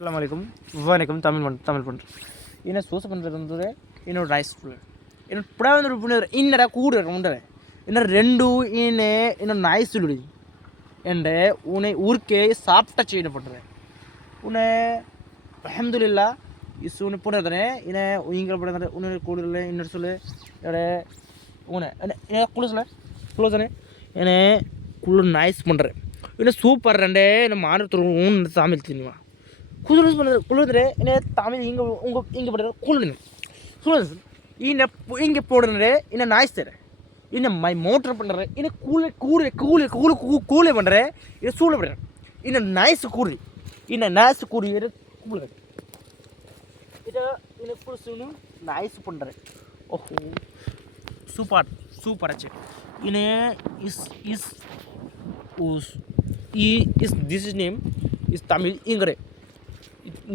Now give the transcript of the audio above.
அஸ்ஸலாமு அலைக்கும் வணக்கம் தமிழ் பண்ணுறேன் என்ன சோசை பண்ணுறது என்னோட ரைஸ் ஃபுல் என்ன புடாவது புண்ணு இன்னடா கூட ఉండరు என்ன ரெண்டு இன்னும் நாய்ஸுலுடி என்ற உன்னை ஊருக்கே சாப்பிட்ட செய்ய பண்ணுறேன் உன்னை அல்ஹம்துலில்லாஹ் இசுன்னு போடுறதுனே என்ன உயிங்கிற போடுறது உன்னை கூடுதல் இன்னொரு சொல்லு என்னோட உன்னை என்ன குளோசனே என்ன குழு நாய்ஸ் பண்ணுறேன் என்ன சூப்பர் ரெண்டே என்ன மாநிலத்தூர் தமிழ் தெரியுமா குளிர்ந்துரு என்ன தமிழ் இங்கே போடுற குளிர்ந்து சொல்லுது இங்கே போடுறது என்ன நாய்ஸ் தர என்ன மோட்டர் பண்ணுற என்ன கூலை பண்ணுற என்ன சூழல் பண்ணுறேன் என்ன நாய்ஸ் கூடுது என்ன நாய்ஸ் கூடி கூடுது இதை என்ன குளிர்னு நாய்ஸ் பண்ணுறேன் ஓஹோ சூப்பராச்சு என்ன this is name is Tamil இங்கரே